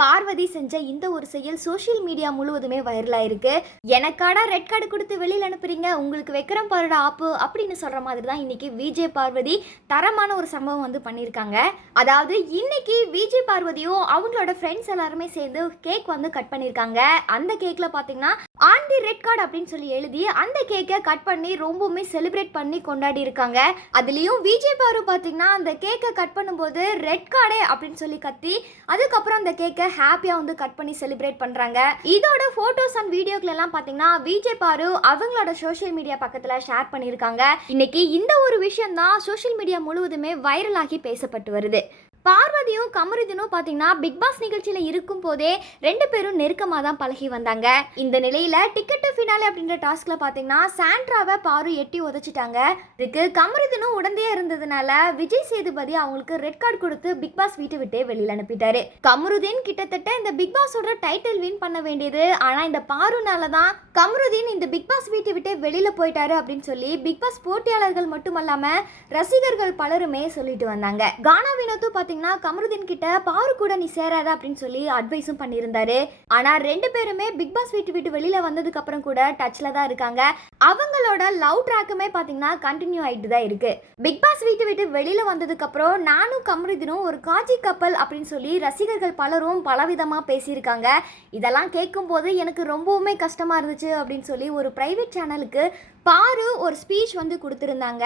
பார்வதி செஞ்ச இந்த ஒரு செயல் சோஷியல் மீடியா முழுவதுமே வைரலாக இருக்கு. எனக்காடா ரெட் கார்டு கொடுத்து வெளியில் அனுப்புறீங்க, உங்களுக்கு வைக்கிறோம் பாருடா ஆப்பு அப்படின்னு சொல்ற மாதிரி தான் இன்னைக்கு விஜய் பார்வதி தரமான ஒரு சம்பவம் வந்து பண்ணியிருக்காங்க. அதாவது இன்னைக்கு விஜய் பார்வதியும் அவங்களோட ஃப்ரெண்ட்ஸ் எல்லாருமே சேர்ந்து கேக் வந்து கட் பண்ணியிருக்காங்க. அந்த கேக்ல பார்த்தீங்கன்னா ஆன் தி ரெட் கார்டு அப்படின்னு சொல்லி எழுதி அந்த கேக்கை கட் பண்ணி ரொம்பவுமே செலிப்ரேட் பண்ணி கொண்டாடி இருக்காங்க. அதுலேயும் விஜய் பாரு பார்த்தீங்கன்னா அந்த கேக்கை கட் பண்ணும்போது ரெட் கார்டே அப்படின்னு சொல்லி கத்தி அதுக்கப்புறம் அந்த கேக்கை ஹாப்பியாக வந்து கட் பண்ணி செலிப்ரேட் பண்ணுறாங்க. இதோட ஃபோட்டோஸ் அண்ட் வீடியோக்களெல்லாம் பார்த்தீங்கன்னா விஜய் பாரு அவங்களோட சோஷியல் மீடியா பக்கத்தில் ஷேர் பண்ணியிருக்காங்க. இன்னைக்கு இந்த ஒரு விஷயம் தான் சோஷியல் மீடியா முழுவதுமே வைரலாகி பேசப்பட்டு வருது. பார்வதியும் கமருதீனும் பார்த்தீங்கன்னா பிக் பாஸ் நிகழ்ச்சியில் இருக்கும் போதே ரெண்டு பேரும் நெருக்கமாக தான் பழகி வந்தாங்க. இந்த நிலையில் டிக்கெட் டு ஃபினாலே அப்படின்ற டாஸ்கில் பார்த்தீங்கன்னா சாண்ட்ராவை பாரு எட்டி உதச்சிட்டாங்க. இதுக்கு கமருதீனும் உடனே இருந்ததுனால விஜய் சேதுபதி அவங்களுக்கு ரெட் கார்டு கொடுத்து பிக் பாஸ் வீட்டை விட்டே வெளியில் அனுப்பிட்டாரு. கமருதீன் கிட்டத்தட்ட இந்த பிக் பாஸோட டைட்டில் வின் பண்ண வேண்டியது, ஆனால் இந்த பாருனால தான் கமருதீன் இந்த பிக் பாஸ் வீட்டை விட்டே வெளியில் போயிட்டாரு அப்படின்னு சொல்லி பிக் பாஸ் போட்டியாளர்கள் மட்டுமல்லாமல் ரசிகர்கள் பலருமே சொல்லிட்டு வந்தாங்க. கானா வினோத்து கமருதீன் கிட்ட பாரு கூட நீ சேராத அப்படின்னு சொல்லி அட்வைஸும் பண்ணியிருந்தாரு. ஆனா ரெண்டு பேருமே பிக் பாஸ் விட்டு வெளியில வந்ததுக்கு அப்புறம் கூட டச்ல தான் இருக்காங்க. அவங்களோட லவ் ட்ராக்குமே பாத்தீங்கன்னா கண்டினியூ ஆயிட்டு தான் இருக்கு. பிக் பாஸ் விட்டு வெளியில வந்ததுக்கு அப்புறம் நானும் கமருதீனும் ஒரு காஜி கப்பல் அப்படின்னு சொல்லி ரசிகர்கள் பலரும் பலவிதமா பேசியிருக்காங்க. இதெல்லாம் கேட்கும் போது எனக்கு ரொம்பவுமே கஷ்டமா இருந்துச்சு அப்படின்னு சொல்லி ஒரு பிரைவேட் சேனலுக்கு பாரு ஒரு ஸ்பீச் வந்து கொடுத்துருந்தாங்க.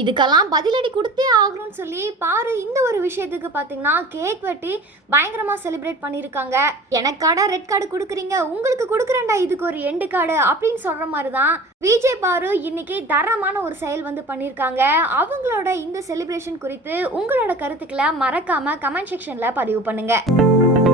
இதுக்கெல்லாம் பதிலடி கொடுத்தே ஆகணும்னு சொல்லி பாரு இந்த ஒரு விஷயத்துக்கு பார்த்தீங்கன்னா கேக் வெட்டி பயங்கரமாக செலிப்ரேட் பண்ணியிருக்காங்க. எனக்காடா ரெட் கார்டு கொடுக்குறீங்க, உங்களுக்கு கொடுக்குறேன்டா இதுக்கு ஒரு எண்டு கார்டு அப்படின்னு சொல்கிற மாதிரி தான் விஜய் பாரு இன்னைக்கு தரமான ஒரு செயல் வந்து பண்ணியிருக்காங்க. அவங்களோட இந்த செலிப்ரேஷன் குறித்து உங்களோட கருத்துக்களை மறக்காமல் கமெண்ட் செக்ஷனில் பதிவு பண்ணுங்கள்.